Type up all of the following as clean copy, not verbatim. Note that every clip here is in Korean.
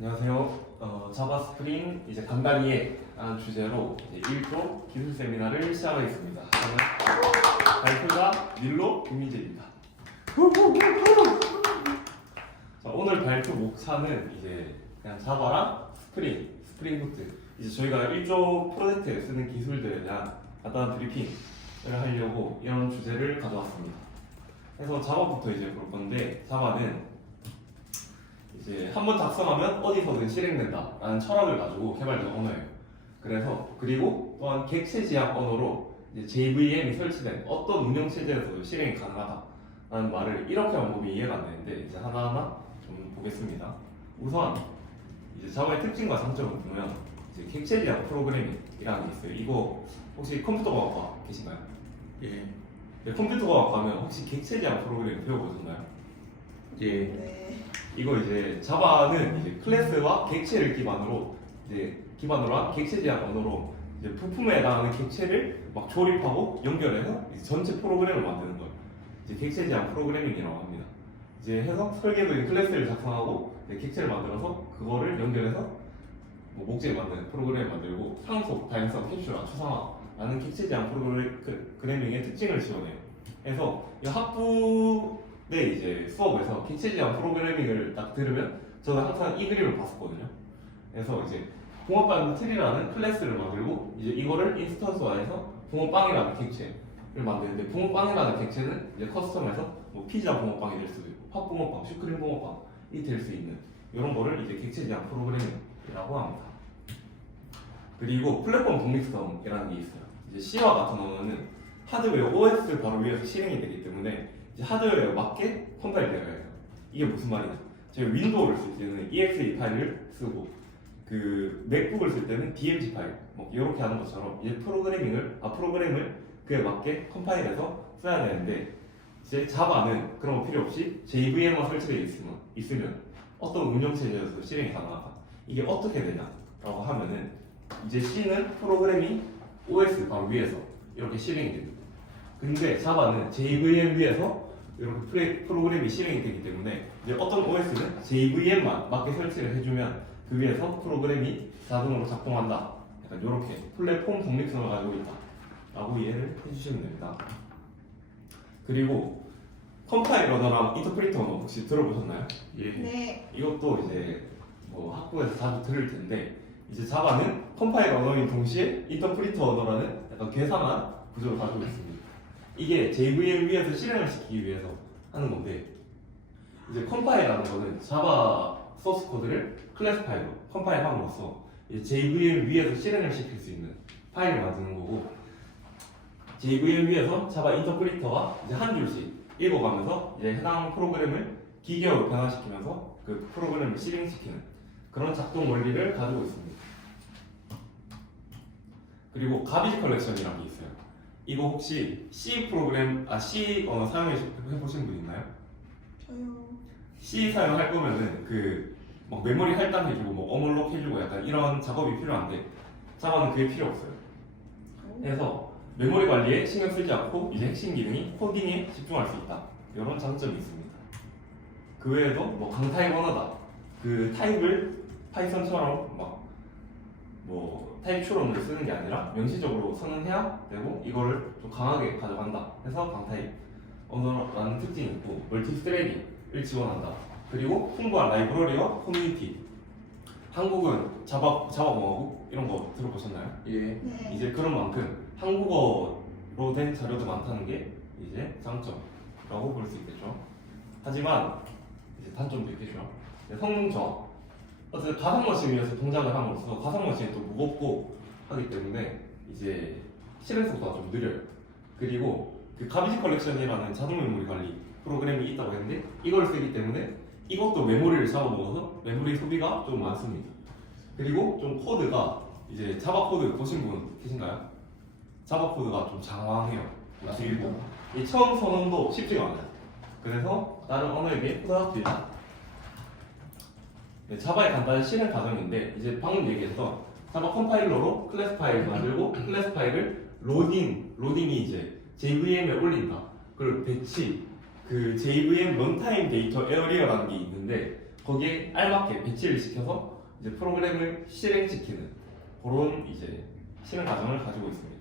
안녕하세요. 자바 스프링 이제 간단히에 라는 주제로 이제 1조 기술 세미나를 시작하겠습니다. 저는 발표자 닐로 김민재입니다. 자, 오늘 발표 목차는 이제 그냥 자바랑 스프링 부트 이제 저희가 1조 프로젝트에 쓰는 기술들에 대한 간단한 브리핑을 하려고 이런 주제를 가져왔습니다. 그래서 자바부터 이제 볼 건데, 자바는 이제 한번 작성하면 어디서든 실행된다라는 철학을 가지고 개발된 언어예요. 그리고 또한 객체 지향 언어로 이제 JVM이 설치된 어떤 운영 체제에서도 실행이 가능하다라는 말을 이렇게 하면 보면 이해가 안 되는데, 이제 하나하나 좀 보겠습니다. 우선 이제 자바의 특징과 장점을 보면 이제 객체 지향 프로그래밍이라는 게 있어요. 이거 혹시 컴퓨터과학과 계신가요? 예. 네, 컴퓨터과학 가면 혹시 객체 지향 프로그래밍 배워보셨나요? 예. 네. 이거 이제 자바는 이제 클래스와 객체를 기반으로 한 객체 지향 언어로 이제 부품에 해당하는 객체를 막 조립하고 연결해서 이제 전체 프로그램을 만드는 거예요. 이제 객체 지향 프로그래밍이라고 합니다. 이제 해서 설계도인 클래스를 작성하고 객체를 만들어서 그거를 연결해서 뭐 목재에 맞는 프로그램을 만들고 상속, 다양성, 캡슐화, 추상화라는 객체 지향 프로그래밍의 특징을 지원해요. 그래서 이 학부 이제 수업에서 객체 지향 프로그래밍을 딱 들으면 저는 항상 이 그림을 봤었거든요. 그래서 이제 붕어빵 트리라는 클래스를 만들고 이제 이거를 인스턴스화해서 붕어빵이라는 객체를 만드는데, 붕어빵이라는 객체는 이제 커스텀해서 뭐 피자 붕어빵이 될 수도 있고 팥 붕어빵, 슈크림 붕어빵이 될 수 있는 이런 거를 이제 객체 지향 프로그래밍이라고 합니다. 그리고 플랫폼 독립성이라는 게 있어요. 이제 C와 같은 언어는 하드웨어 OS 바로 위에서 실행이 되기 때문에 하드웨어에 맞게 컴파일 되어야 해요. 이게 무슨 말이냐? 저희 윈도우를 쓸 때는 exe 파일을 쓰고 그 맥북을 쓸 때는 DMG 파일 뭐 이렇게 하는 것처럼 이제 프로그램을 그에 맞게 컴파일해서 써야 되는데, 이제 자바는 그런 거 필요 없이 JVM만 설치되어 있으면 어떤 운영체제에서 실행이 가능하다. 이게 어떻게 되냐라고 하면은 이제 C는 프로그램이 OS 바로 위에서 이렇게 실행이 됩니다. 근데 자바는 JVM 위에서 이렇게 프로그램이 실행이 되기 때문에 이제 어떤 OS는 JVM만 맞게 설치를 해주면 그 위에서 프로그램이 자동으로 작동한다. 약간 이렇게 플랫폼 독립성을 가지고 있다라고 이해를 해주시면 됩니다. 그리고 컴파일러랑 인터프리터 언어 혹시 들어보셨나요? 예. 네. 이것도 이제 뭐 학부에서 자주 들을 텐데, 이제 자바는 컴파일 언어인 동시에 인터프리터 언어라는 약간 괴상한 구조를 가지고 있습니다. 이게 JVM 위에서 실행을 시키기 위해서 하는 건데, 이제 컴파일이라는 거는 자바 소스 코드를 클래스 파일로 컴파일함으로써 이제 JVM 위에서 실행을 시킬 수 있는 파일을 만드는 거고, JVM 위에서 자바 인터프리터가 이제 한 줄씩 읽어가면서 이제 해당 프로그램을 기계어로 변화시키면서 그 프로그램을 실행시키는 그런 작동 원리를 가지고 있습니다. 그리고 가비지 컬렉션이라는 게 있어요. 이거 혹시 C 언어 사용해 보신 분 있나요? 저요. C 사용할 거면은 막 메모리 할당해주고 뭐 어멀록 해주고 약간 이런 작업이 필요한데, 자바는 그게 필요 없어요. 그래서 메모리 관리에 신경 쓰지 않고 이제 핵심 기능이 코딩에 집중할 수 있다. 이런 장점이 있습니다. 그 외에도 뭐 강타입 언어다. 그 타입을 파이썬처럼 뭐 타입 추론을 쓰는 게 아니라 명시적으로 선언해야 되고 이거를 좀 강하게 가져간다 해서 강타입 언어라는 특징이 있고, 멀티스레딩을 지원한다. 그리고 풍부한 라이브러리와 커뮤니티. 한국은 자바공화국 이런 거 들어보셨나요? 예. 네. 이제 그런 만큼 한국어로 된 자료도 많다는 게 이제 장점이라고 볼 수 있겠죠. 하지만 이제 단점도 있겠죠. 성능 저하. 어쨌든 가상머신에서 동작을 함으로써 가상머신이 또 무겁고 하기 때문에 이제 실행 속도가 좀 느려요. 그리고 그 가비지 컬렉션이라는 자동 메모리 관리 프로그램이 있다고 했는데, 이걸 쓰기 때문에 이것도 메모리를 잡아먹어서 메모리 소비가 좀 많습니다. 그리고 좀 코드가 이제 자바 코드 보신 분 계신가요? 자바 코드가 좀 장황해요. 그리고 이 처음 선언도 쉽지가 않아요. 그래서 다른 언어에 비해 코드가 길다. 네, 자바의 간단한 실행 과정인데, 이제 방금 얘기했던 자바 컴파일러로 클래스 파일을 만들고 클래스 파일을 로딩이 이제 JVM에 올린다. 그리고 배치, 그 JVM 런타임 데이터 에어리어라는 게 있는데, 거기에 알맞게 배치를 시켜서 이제 프로그램을 실행시키는 그런 이제 실행 과정을 가지고 있습니다.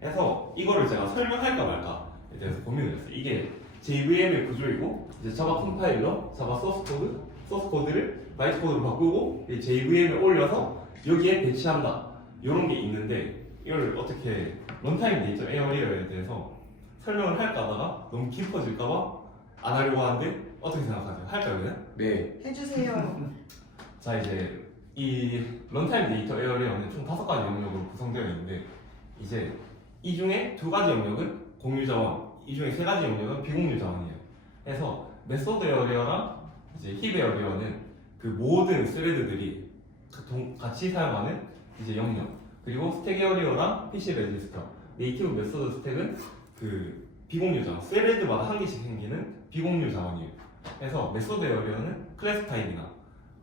그래서 이거를 제가 설명할까 말까에 대해서 고민을 했어요. 이게 JVM의 구조이고 이제 자바 컴파일러, 자바 소스 코드를 바이트 코드로 바꾸고 JVM에 올려서 여기에 배치한다. 이런 게 있는데 이걸 어떻게 런타임 데이터 에어리어에 대해서 설명을 할까 하다가 너무 깊어질까봐 안 하려고 하는데 어떻게 생각하세요? 할까요 그냥? 네. 해주세요. 자 이제 이 런타임 데이터 에어리어는 총 5가지 영역으로 구성되어 있는데 이제 이 중에 2가지 영역은 공유 자원, 이 중에 3가지 영역은 비공유 자원이에요. 그래서 메소드 에어리어랑 이제 힙 에어리어는 그 모든 스레드들이 같이 사용하는 이제 영역, 그리고 스택 에어리어랑 PC 레지스터, 네이티브 메소드 스택은 그 비공유 자원, 스레드마다 한 개씩 생기는 비공유 자원이에요. 그래서 메소드 에어리어는 클래스 타입이나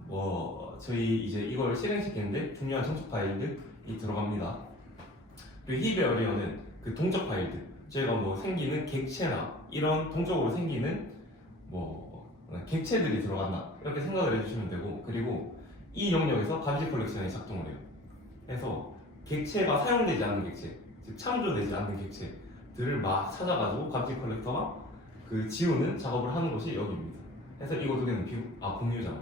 뭐 저희 이제 이걸 실행시키는데 중요한 청축 파일들이 들어갑니다. 그리고 힙 에어리어는 그 동적 파일들, 저희가 뭐 생기는 객체나 이런 동적으로 생기는 뭐 객체들이 들어간다 이렇게 생각을 해주시면 되고, 그리고 이 영역에서 가비지 컬렉션이 작동을 해요. 그래서 객체가 사용되지 않는 객체, 즉 창조되지 않는 객체들을 막 찾아가지고 가비지 컬렉터가 그 지우는 작업을 하는 곳이 여기입니다. 그래서 이거 두 개는 공유 자원.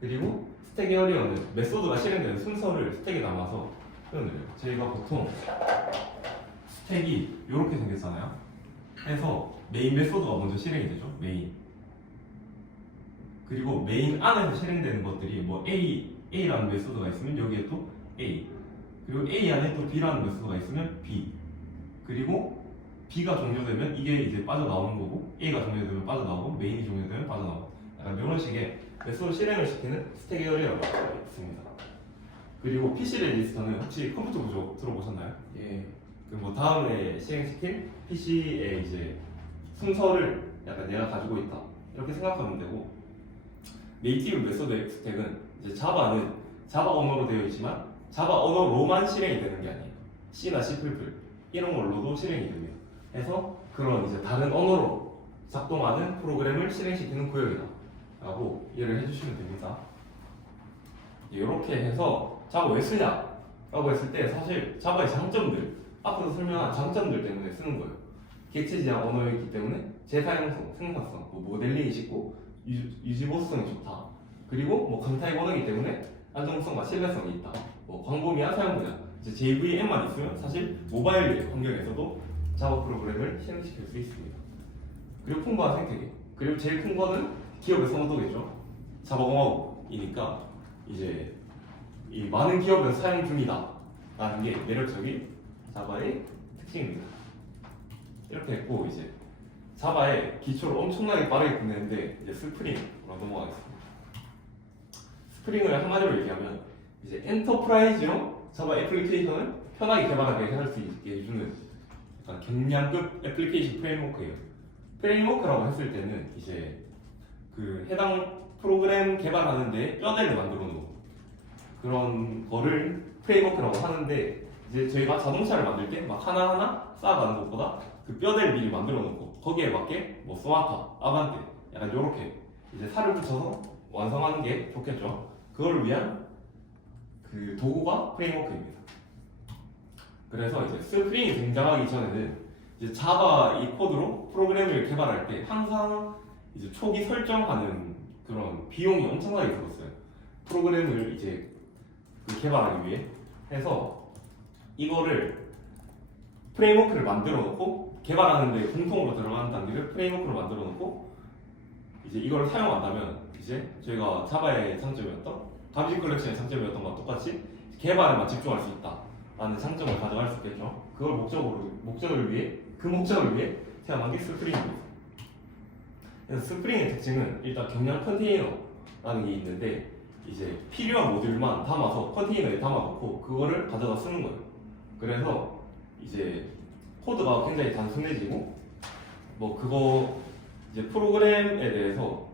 그리고 스택 에어리어는 메소드가 실행되는 순서를 스택에 담아서 표현을 해요. 저희가 보통 스택이 이렇게 생겼잖아요. 그래서 메인 메소드가 먼저 실행이 되죠. 메인. 그리고 메인 안에서 실행되는 것들이 뭐 A라는 메소드가 있으면 여기에 또 A, 그리고 A 안에 또 B라는 메소드가 있으면 B, 그리고 B가 종료되면 이게 이제 빠져나오는 거고, A가 종료되면 빠져나오고, 메인이 종료되면 빠져나오고, 약간 이런 식의 메소드 실행을 시키는 스택 에어리어가 있습니다. 그리고 PC 레지스터는 혹시 컴퓨터 구조 들어보셨나요? 예. 그 뭐 다음에 실행시킬 PC의 이제 순서를 약간 내가 가지고 있다 이렇게 생각하면 되고, 네이티브 메소드 스택은 이제 자바는 자바 언어로 되어 있지만 자바 언어로만 실행이 되는 게 아니에요. C나 C++ 이런 걸로도 실행이 됩니다. 그래서 그런 이제 다른 언어로 작동하는 프로그램을 실행시키는 구역이다 라고 이해를 해주시면 됩니다. 이렇게 해서 자바 왜 쓰냐 라고 했을 때 사실 자바의 장점들, 앞에서 설명한 장점들 때문에 쓰는 거예요. 객체 지향 언어이기 때문에 재사용성, 생산성, 뭐 모델링이 쉽고 유지보수성이 좋다. 그리고 뭐 강타입 언어이기 때문에 안정성과 신뢰성이 있다. 뭐 광범위한 사용 분야, 이제 JVM만 있으면 사실 모바일 환경에서도 자바 프로그램을 실행시킬 수 있습니다. 그리고 풍부한 생태계. 그리고 제일 큰 거는 기업의 선호도겠죠. 자바공학이니까 이제 이 많은 기업에서 사용 중이다라는 게 매력적인 자바의 특징입니다. 이렇게 했고 이제 자바의 기초를 엄청나게 빠르게 끝냈는데 이제 스프링으로 넘어가겠습니다. 스프링을 한마디로 얘기하면 이제 엔터프라이즈용 자바 애플리케이션을 편하게 개발하게 할 수 있게 해주는 약간 경량급 애플리케이션 프레임워크예요. 프레임워크라고 했을 때는 이제 그 해당 프로그램 개발하는데 뼈대를 만들어 놓은 그런 거를 프레임워크라고 하는데, 이제 저희가 자동차를 만들 때 막 하나하나 쌓아가는 것보다 그 뼈대를 미리 만들어 놓고 거기에 맞게 뭐 소나타, 아반떼 약간 요렇게 이제 살을 붙여서 완성하는 게 좋겠죠. 그걸 위한 그 도구가 프레임워크입니다. 그래서 이제 스프링이 등장하기 전에는 이제 자바 이 코드로 프로그램을 개발할 때 항상 이제 초기 설정하는 그런 비용이 엄청나게 들었어요. 프로그램을 이제 그 개발하기 위해. 해서 이거를 프레임워크를 만들어 놓고 개발하는데 공통으로 들어가는 단계를 프레임워크로 만들어 놓고 이제 이걸 사용한다면 이제 저희가 자바의 장점이었던 가비지 컬렉션의 장점이었던 것과 똑같이 개발에만 집중할 수 있다라는 장점을 가져갈 수 있겠죠. 그걸 목적을 위해 태어난 게 스프링입니다. 그래서 스프링의 특징은 일단 경량 컨테이너라는 게 있는데 이제 필요한 모듈만 담아서 컨테이너에 담아놓고 그거를 가져다 쓰는 거예요. 그래서 이제 코드가 굉장히 단순해지고 뭐 그거 이제 프로그램에 대해서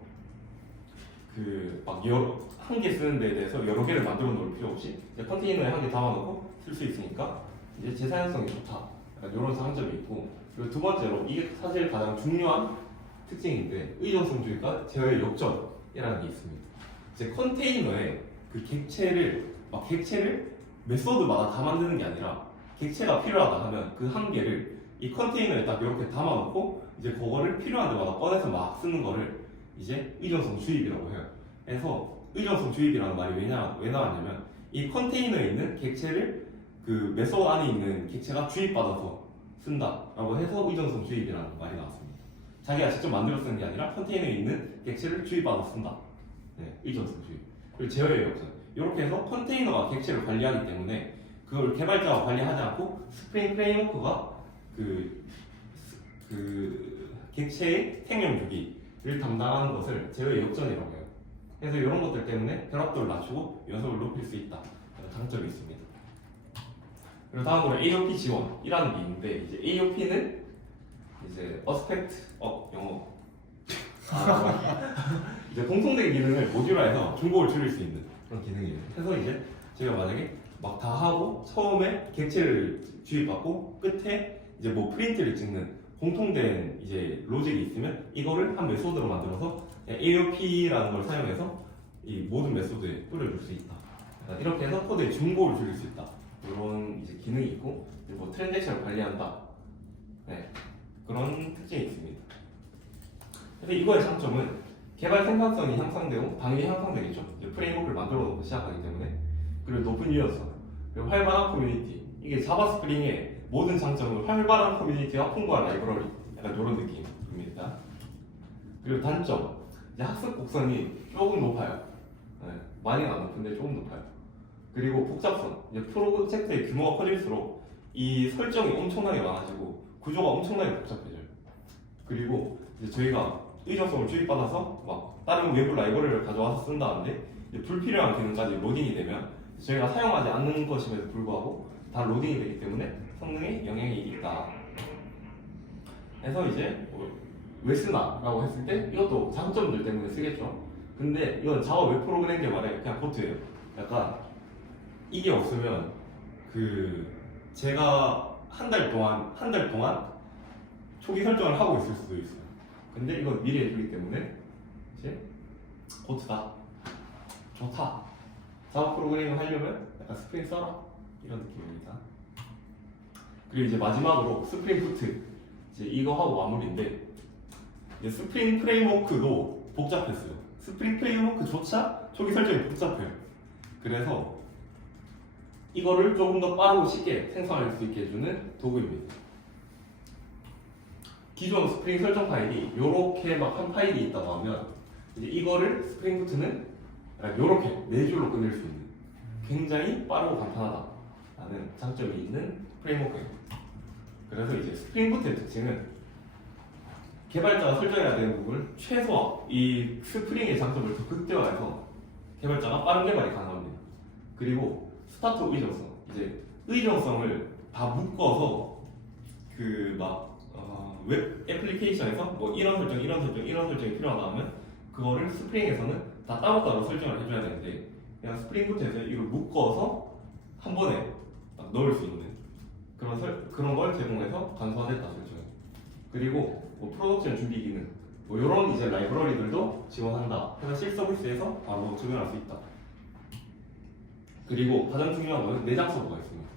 그 막 여러 한 개 쓰는 데에 대해서 여러 개를 만들어 놓을 필요 없이 이제 컨테이너에 한 개 담아놓고 쓸 수 있으니까 이제 재사용성이 좋다. 약간 이런 장점이 있고, 그리고 두 번째로 이게 사실 가장 중요한 특징인데 의존성주의가 제어의 역점 이라는 게 있습니다. 이제 컨테이너에 그 객체를 메소드마다 다 만드는 게 아니라 객체가 필요하다 하면 그 한 개를 이 컨테이너에 딱 이렇게 담아놓고 이제 그거를 필요한 데마다 꺼내서 막 쓰는 거를 이제 의존성 주입이라고 해요. 그래서 의존성 주입이라는 말이 왜 나왔냐면 이 컨테이너에 있는 객체를 그 메소드 안에 있는 객체가 주입받아서 쓴다라고 해서 의존성 주입이라는 말이 나왔습니다. 자기가 직접 만들어 쓰는 게 아니라 컨테이너에 있는 객체를 주입받아서 쓴다. 네, 의존성 주입. 그리고 제어의 역전. 이렇게 해서 컨테이너가 객체를 관리하기 때문에 그걸 개발자가 관리하지 않고 스프링 프레임워크가 그 객체의 생명 주기를 담당하는 것을 제어의 역전이라고 해요. 그래서 이런 것들 때문에 결합도를 낮추고 연속을 높일 수 있다. 장점이 있습니다. 그리고 다음으로 AOP 지원이라는 게 있는데 이제 AOP는 이제 Aspect 영어 이제 공통된 기능을 모듈화해서 중복을 줄일 수 있는 그런 기능이에요. 그래서 이제 제가 만약에 막 다 하고 처음에 객체를 주입받고 끝에 이제 뭐 프린트를 찍는 공통된 이제 로직이 있으면 이거를 한 메소드로 만들어서 AOP라는 걸 사용해서 이 모든 메소드에 뿌려줄 수 있다. 이렇게 해서 코드의 중복을 줄일 수 있다. 이런 이제 기능이 있고 뭐 트랜잭션을 관리한다. 네, 그런 특징이 있습니다. 그래서 이거의 장점은 개발 생산성이 향상되고 당연히 향상되겠죠. 이제 프레임워크를 만들어 놓고 시작하기 때문에. 그리고 높은 유연성, 그리고 활발한 커뮤니티. 이게 자바 스프링의 모든 장점은 활발한 커뮤니티와 풍부한 라이브러리, 약간 이런 느낌입니다. 그리고 단점, 이제 학습 곡선이 조금 높아요. 네, 많이는 안 높은데 조금 높아요. 그리고 복잡성, 이제 프로젝트의 규모가 커질수록 이 설정이 엄청나게 많아지고 구조가 엄청나게 복잡해져요. 그리고 이제 저희가 의존성을 주입받아서 막 다른 외부 라이브러리를 가져와서 쓴다는데 불필요한 기능까지 로딩이 되면 저희가 사용하지 않는 것임에도 불구하고 다 로딩이 되기 때문에 성능에 영향이 있다. 그래서 이제 왜 쓰나라고 했을 때 이것도 장점들 때문에 쓰겠죠. 근데 이건 자바 웹 프로그램 개발의 그냥 코트예요. 약간 이게 없으면 그 제가 한 달 동안 초기 설정을 하고 있을 수도 있어요. 근데 이건 미리 해주기 때문에 이제 코트다. 좋다. 자바 프로그래밍 하려면 약간 스프링 써라 이런 느낌입니다. 그리고 이제 마지막으로 스프링 푸트 이제 이거 하고 마무리인데 이제 스프링 프레임워크도 복잡했어요. 스프링 프레임워크조차 초기 설정이 복잡해요. 그래서 이거를 조금 더 빠르고 쉽게 생성할 수 있게 해주는 도구입니다. 기존 스프링 설정 파일이 이렇게 막 한 파일이 있다고 하면 이제 이거를 스프링 푸트는 이렇게 4줄로 끝낼 수 있는 굉장히 빠르고 간편하다라는 장점이 있는 프레임워크예요. 그래서 이제 스프링 푸트의 특징은 개발자가 설정해야 되는 부분을 최소화, 이 스프링의 장점을 더 극대화해서 개발자가 빠른 개발이 가능합니다. 그리고 스타트 의존성, 이제 의존성을 다 묶어서 그 막 웹 애플리케이션에서 뭐 이런 설정이 필요하다 하면 그거를 스프링에서는 다 따로따로 설정을 해줘야 되는데 그냥 스프링 푸트에서 이걸 묶어서 한 번에 딱 넣을 수 있는 그런 걸 제공해서 간소화됐다 설정이. 그리고 뭐 프로덕션 준비 기능 뭐 이런 이제 라이브러리들도 지원한다. 그래서 실서비스에서 바로 적용할 수 있다. 그리고 가장 중요한 거는 내장 서버가 있습니다.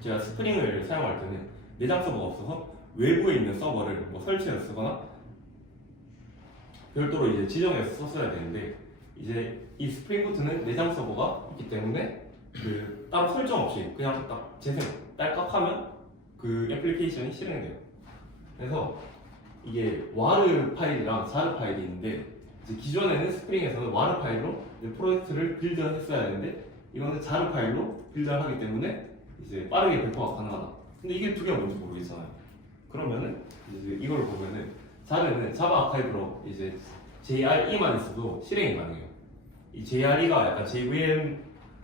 제가 스프링을 사용할 때는 내장 서버가 없어서 외부에 있는 서버를 뭐 설치해서 쓰거나 별도로 이제 지정해서 썼어야 되는데 이제 이 스프링 푸트는 내장 서버가 있기 때문에 그 따로 설정 없이 그냥 딱 재생 딸깍하면 그 애플리케이션이 실행돼요. 그래서 이게 와르 파일이랑 자르 파일이 있는데 이제 기존에는 스프링에서는 와르 파일로 이제 프로젝트를 빌드했어야 되는데 이거는 자르 파일로 빌드를 하기 때문에 이제 빠르게 배포가 가능하다. 근데 이게 두 개가 뭔지 모르겠잖아요. 그러면은 이제 이걸 보면은 자르는 자바 아카이브로 이제 JRE만 있어도 실행이 가능해요. 이 JRE가 약간 JVM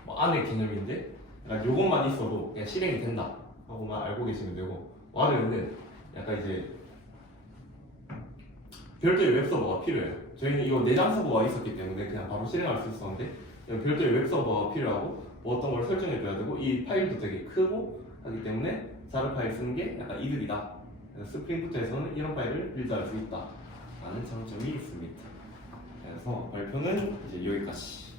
안의 개념인데 약간 요것만 있어도 그냥 실행이 된다 하고만 알고 계시면 되고 와르는 약간 이제 별도의 웹서버가 필요해요. 저희는 이거 내장 서버가 있었기 때문에 그냥 바로 실행할 수 있었는데 별도의 웹서버가 필요하고 뭐 어떤 걸 설정해줘야 되고 이 파일도 되게 크고 하기 때문에 자르 파일 쓰는 게 약간 이득이다. 그래서 스프링 푸트에서는 이런 파일을 빌드할 수 있다 라는 장점이 있습니다. 그래서 발표는 이제 여기까지.